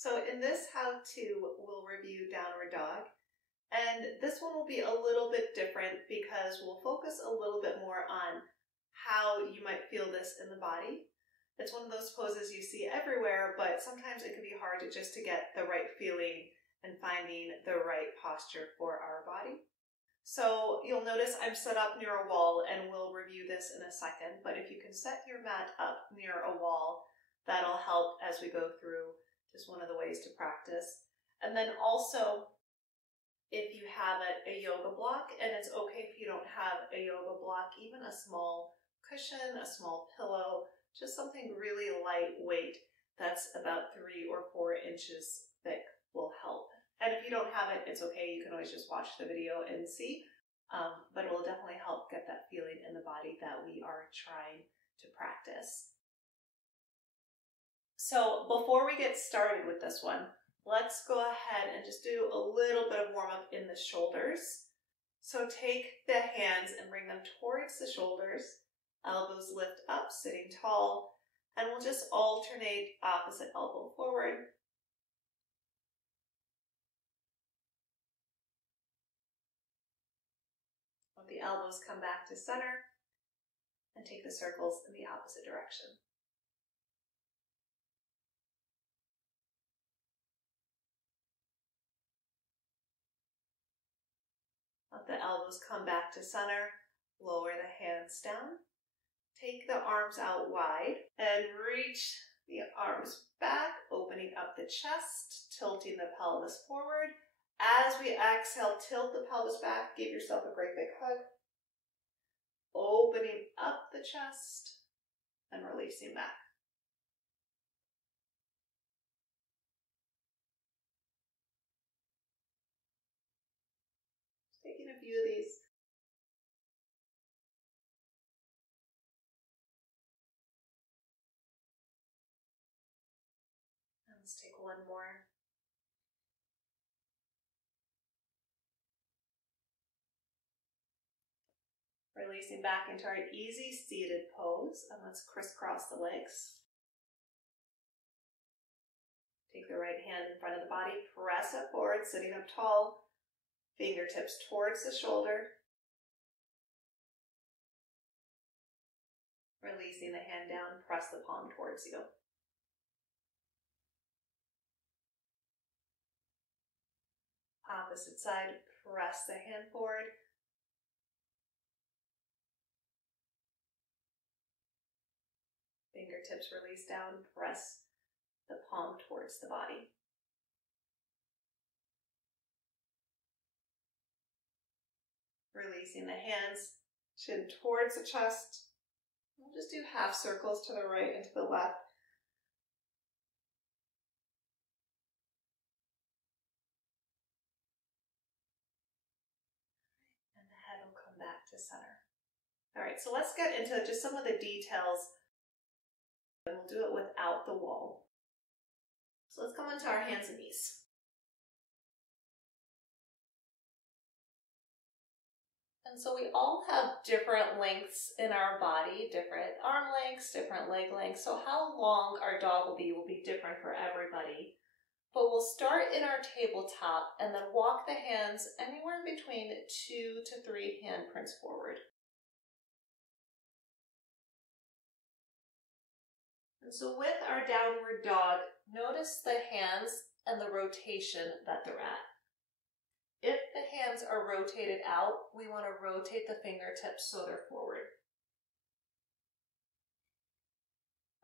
So in this how-to, we'll review downward dog. And this one will be a little bit different because we'll focus a little bit more on how you might feel this in the body. It's one of those poses you see everywhere, but sometimes it can be hard just to get the right feeling and finding the right posture for our body. So you'll notice I'm set up near a wall, and we'll review this in a second, but if you can set your mat up near a wall, that'll help as we go through just one of the ways to practice. And then also, if you have a yoga block, and it's okay if you don't have a yoga block, even a small cushion, a small pillow, just something really lightweight that's about 3 or 4 inches thick will help. And if you don't have it, it's okay. You can always just watch the video and see, but it will definitely help get that feeling in the body that we are trying to practice. So before we get started with this one, let's go ahead and just do a little bit of warm up in the shoulders. So take the hands and bring them towards the shoulders, elbows lift up, sitting tall, and we'll just alternate opposite elbow forward. Let the elbows come back to center and take the circles in the opposite direction. Let the elbows come back to center, lower the hands down. Take the arms out wide and reach the arms back, opening up the chest, tilting the pelvis forward. As we exhale, tilt the pelvis back, give yourself a great big hug. Opening up the chest and releasing back. Taking a few of these. And let's take one more. Releasing back into our easy seated pose, and let's crisscross the legs. Take the right hand in front of the body, press it forward, sitting up tall, fingertips towards the shoulder. Releasing the hand down, press the palm towards you. Opposite side, press the hand forward. Fingertips release down, press the palm towards the body. Releasing the hands, chin towards the chest. We'll just do half circles to the right and to the left. And the head will come back to center. All right, so let's get into just some of the details. And we'll do it without the wall. So let's come onto our hands and knees. And so we all have different lengths in our body, different arm lengths, different leg lengths. So how long our dog will be different for everybody. But we'll start in our tabletop and then walk the hands anywhere between 2 to 3 handprints forward. And so with our downward dog, notice the hands and the rotation that they're at. If the hands are rotated out, we want to rotate the fingertips so they're forward.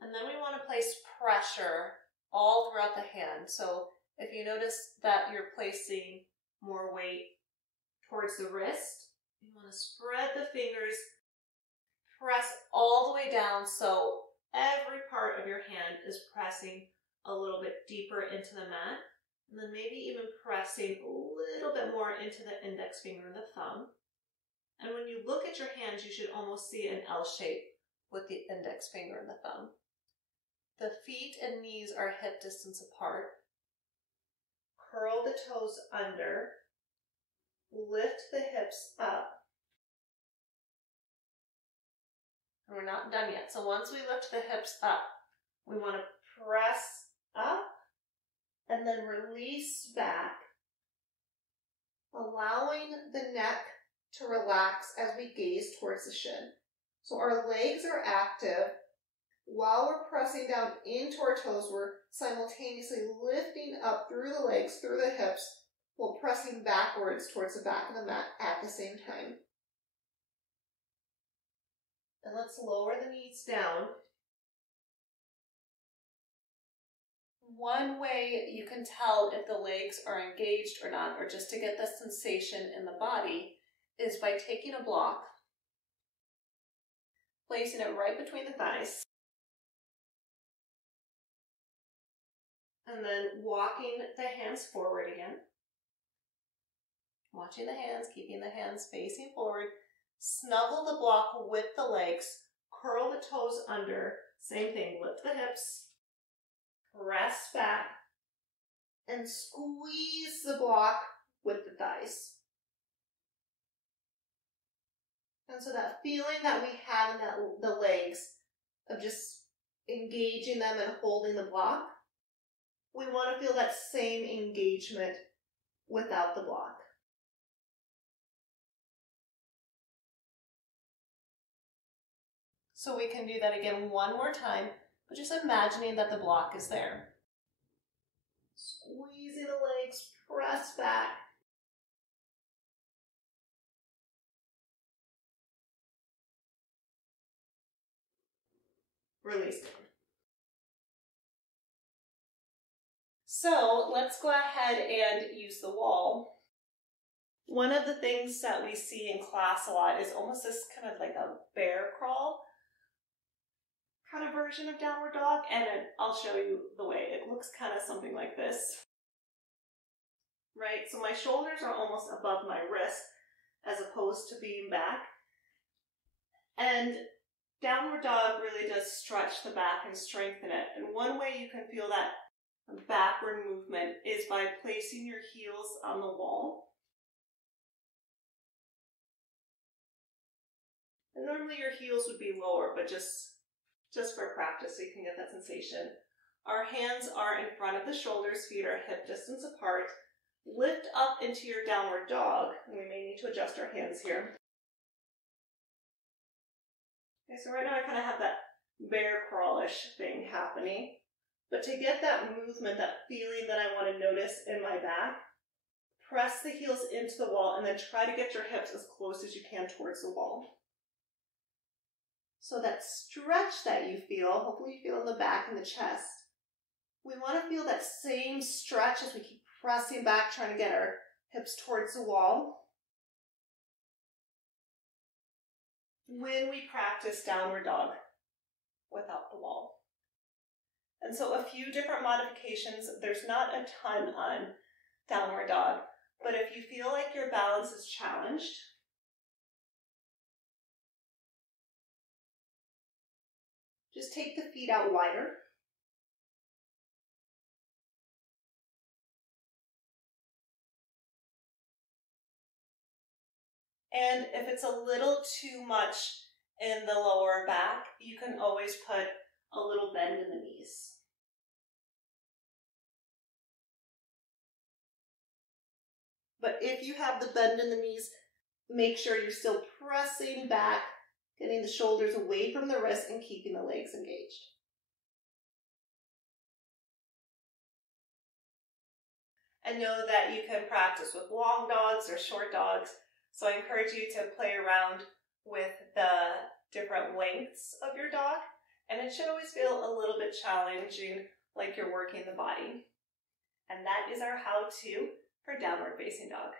And then we want to place pressure all throughout the hand. So if you notice that you're placing more weight towards the wrist, you want to spread the fingers, press all the way down so every part of your hand is pressing a little bit deeper into the mat, and then maybe even pressing a little bit more into the index finger and the thumb. And when you look at your hands, you should almost see an L shape with the index finger and the thumb. The feet and knees are hip distance apart. Curl the toes under. Lift the hips up. And we're not done yet. So once we lift the hips up, we want to press up and then release back, allowing the neck to relax as we gaze towards the shin. So our legs are active. While we're pressing down into our toes, we're simultaneously lifting up through the legs, through the hips, while pressing backwards towards the back of the mat at the same time. And let's lower the knees down. One way you can tell if the legs are engaged or not, or just to get the sensation in the body, is by taking a block, placing it right between the thighs, and then walking the hands forward again. Watching the hands, keeping the hands facing forward. Snuggle the block with the legs, curl the toes under, same thing, lift the hips, press back, and squeeze the block with the thighs. And so that feeling that we have in the legs of just engaging them and holding the block, we want to feel that same engagement without the block. So we can do that again one more time, but just imagining that the block is there. Squeezing the legs, press back. Release it. So let's go ahead and use the wall. One of the things that we see in class a lot is almost this kind of like a bear crawl kind of version of downward dog, and I'll show you the way. It looks kind of something like this. Right, so my shoulders are almost above my wrist as opposed to being back. And downward dog really does stretch the back and strengthen it. And one way you can feel that backward movement is by placing your heels on the wall. And normally your heels would be lower, but just for practice so you can get that sensation. Our hands are in front of the shoulders, feet are hip distance apart. Lift up into your downward dog, and we may need to adjust our hands here. Okay, so right now I kind of have that bear crawlish thing happening. But to get that movement, that feeling that I want to notice in my back, press the heels into the wall and then try to get your hips as close as you can towards the wall. So that stretch that you feel, hopefully you feel in the back and the chest, we want to feel that same stretch as we keep pressing back, trying to get our hips towards the wall. When we practice downward dog without the wall. And so a few different modifications. There's not a ton on downward dog, but if you feel like your balance is challenged, just take the feet out wider. And if it's a little too much in the lower back, you can always put a little bend in the knees. But if you have the bend in the knees, make sure you're still pressing back, getting the shoulders away from the wrist and keeping the legs engaged. And know that you can practice with long dogs or short dogs. So I encourage you to play around with the different lengths of your dog. And it should always feel a little bit challenging, like you're working the body. And that is our how-to for downward facing dog.